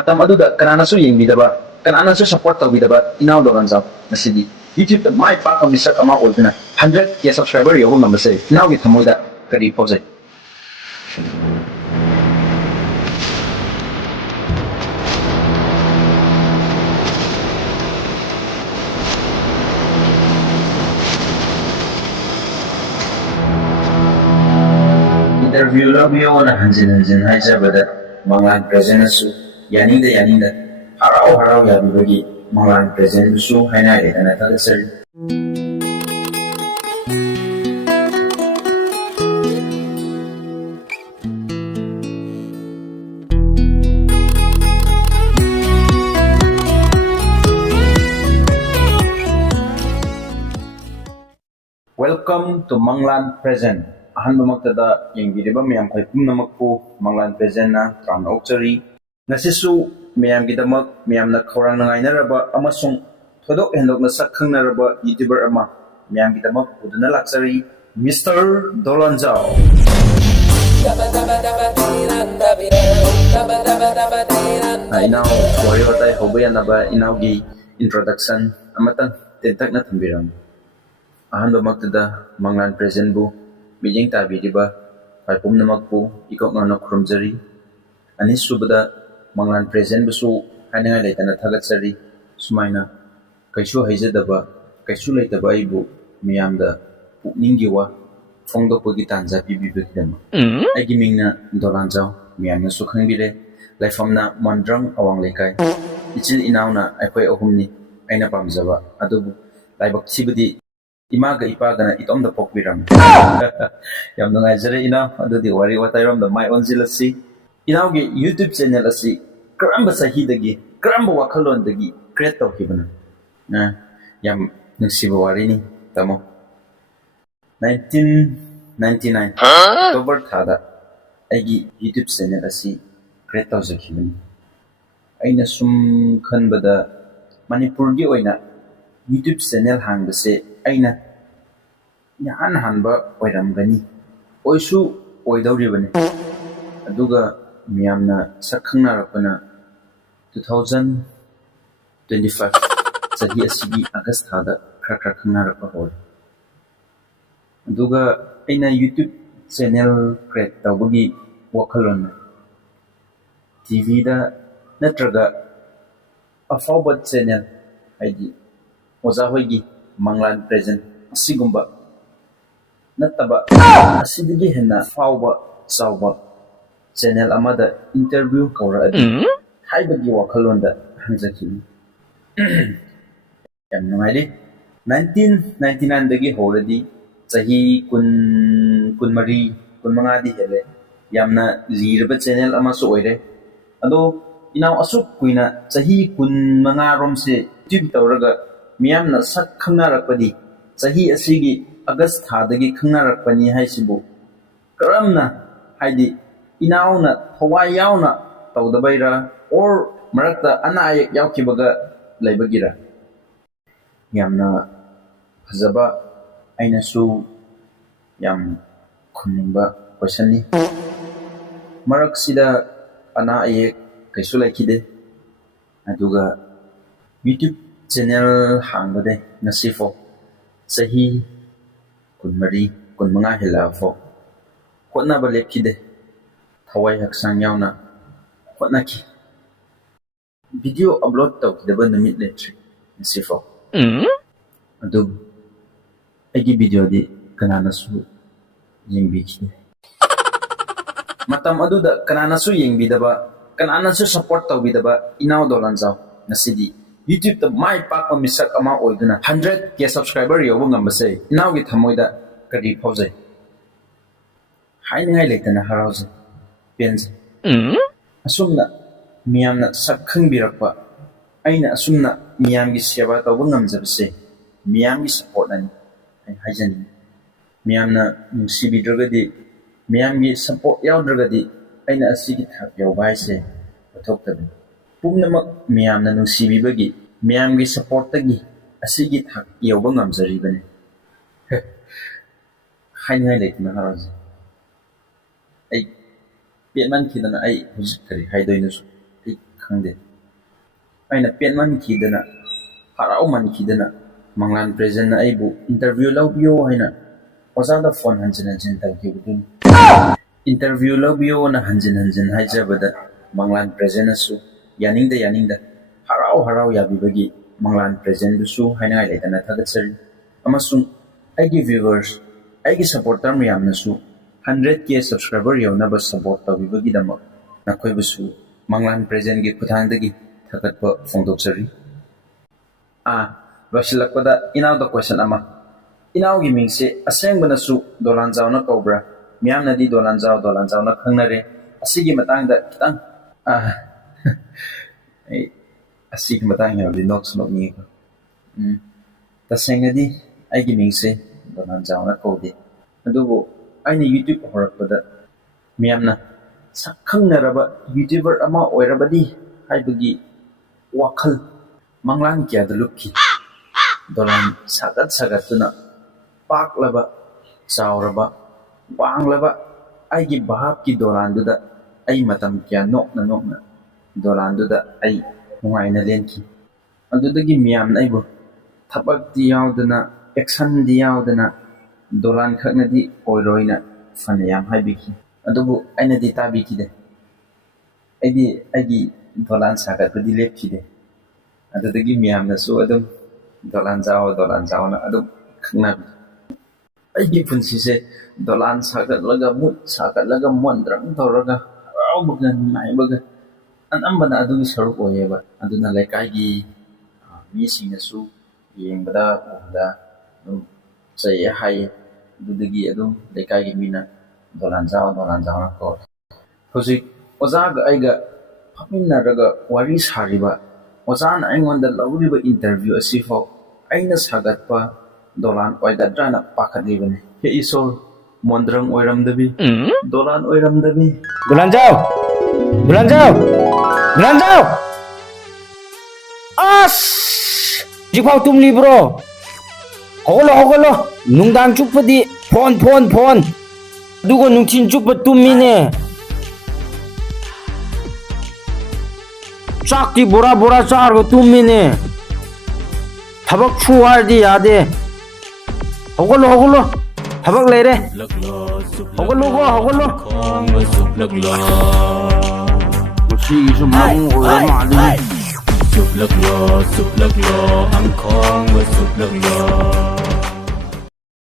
matam aduda kananasu yengbidaba kananasu support tawbidaba inaw doranjaw nasidi YouTube da mai pa kam misak ama olduna 100k subscriber yobo ngambase inaw gi thamoida kari pose interview labiyo na hanjin haijabada manglan present su yanida harau ya bibagi manglan present su haina de kana tagasar Welcome to Manglan Present. Ahanba magtada yung giriba mayam kay pumnamak po Manglan Present na Tram Oakchari. Nasisu mayam gidamak mayam na kaurang nangay naraba amasong todok hendok na sakhang naraba YouTuber ama mayam gidamak po na laksari Mr. Dolanzao. Inaw wariwa tayo hobayan na ba inaw gi introduction amatan tentak na tambiram. Ahanba magtada Manglan Present bu bijing tabi diba kay pumnamak po ikaw nga nakrumjari anis subada Manglan Present busu haina nga layta na thagatsari sumayna kaysu haijadaba kaysu laytaba ibu miyamda pukninggiwa fongdo po gitanza bibibigdama aigi mingna Dolanzao miyamna sukhangbire laifamna mandrang awang lekay ichil inaw na aikoy ahumni aina pamjaba adubu laibak sibudi imaga ipaga na itom da pokbiram yam nungai jare ina adudi wari watairam da mai onjilasi inaw ge YouTube channel asi karamba sahi dagi karamba wakhalon dagi create tawkibana na yam nungsiba wari ni tamo 1999 October thada aigi YouTube channel asi create tawjakibani aina sum khanbada Manipur gi oina YouTube channel hangbase aina yahan hanba oiramgani oisu oidawribani aduga miyamna sakhangnarakpana 2025 sahi asigi August thada khara khangnarakpa hol aduga aina YouTube channel create tawbagi wakhalon TV da natraga afawbad channel haidi oza hoigi Manglan Present asigumba nataba asidigi henna fawba sawba channel amada interview kaura adi haibagi wakhalonda hanjakini yam nungaili 1999 dagi horadi sahi kunmari kunmangadi hele yamna liraba channel ama so oire ado inaw asuk kuina sahi kunmangarom se tube tawraga miyamna sak khangnarakpadi sahi asigi August thadagi khangnarakpani haisibu karamna haidi inawna thawai yauna tawdabaira or marakta anayak yaukibaga laibagira yamna phajaba aina su yam khunimba question ni marak sida anayak kaisu laikide aduga YouTube channel hangbade nasifo sahi kunmari kunmanga hilafo hotna balekide thawai haksang yauna hotna ki video upload taw kidaba namit letri nasifo adu agi video di kanana su yengbi ki matam aduda kanana su yengbi daba kanana su support taw bidaba inaw Dolanzao nasidi YouTube da mai pa misak ama oiduna 100k subscriber yobo ngambase inaw gi thamoida kadi phauze haingai leitana harauze penze asumna miyamna sakhang birakpa aina asumna miyam gi seba taw ngamjabse miyam gi support ani haijani miyamna nusibi dragadi miyam gi support yaw dragadi aina asigi thak yaw baise pathok tabi pumnamak miyamna nusibibagi miyamgi support tagi asigi thak yawba ngamjaribane haingai leitna harazi ai Vietnam kidana ai hujik kari haidoinu su ai khangde aina pen man khidana harau man khidana manglan present na aibu interview lawbiyo haina ozada phone hanjin hanjin tawkibudun interview lawbiyo na hanjin hanjin haijabada manglan present asu yaningda harau harau yabibagi manglan present dusu haina haidana thagatsari amasung aigi viewers aigi supporter miyamnasu 100k subscriber yawnaba support tawibagi damak nakhoi busu manglan present gi kuthangdagi thagatpa phongdoksari losilakpada inaw da question ama inaw gi mingse asengbanasu dolanjao na kobra miyamna di dolanjao na khangnare asigi matangda kitang asigi matang yaudi nox ni ko tasengadi aigi mingse dolanjao na kode adugo aina youtube horakpada miyamna sakhangnaraba youtuber ama oirabadi haibagi wakhal manglan kya dalukki dolan sagat tuna paklaba chauraba wanglaba aigi bahap ki dolan duda ai matam kya nokna dolan duda ai mungaina lenki adudagi miyam naibo thabak di yaudana action di yaudana dolan khakna di oiroina fanayam haibiki adubu aina di tabiki de aigi dolan sagat di lepki de adudagi miyam na su adum dolan jao na adum khangna aigi punsi se dolan sagat laga mondrang toraga aubaga naibaga anambana adugi saruk oyeba aduna lekai mi singnasu yengbada oda chai hai adudagi adum lekai gi mina dolan jao na ko hojik ojaga aiga phaminaraga wari sariba ozana aingonda lawriba interview asifo aina sagatpa dolan oigadrana pakadibane he isor mondrang oiramdabi dolan oiramdabi dolan jao as jipau tum libro hogolo nungdang chupadi phone dugo nungthin chupa tumine chakti bora chargo tumine thabak chuardi yade hogolo thabak leire hogolo si sumang ulama ali sup laglo ang khong wa sup laglo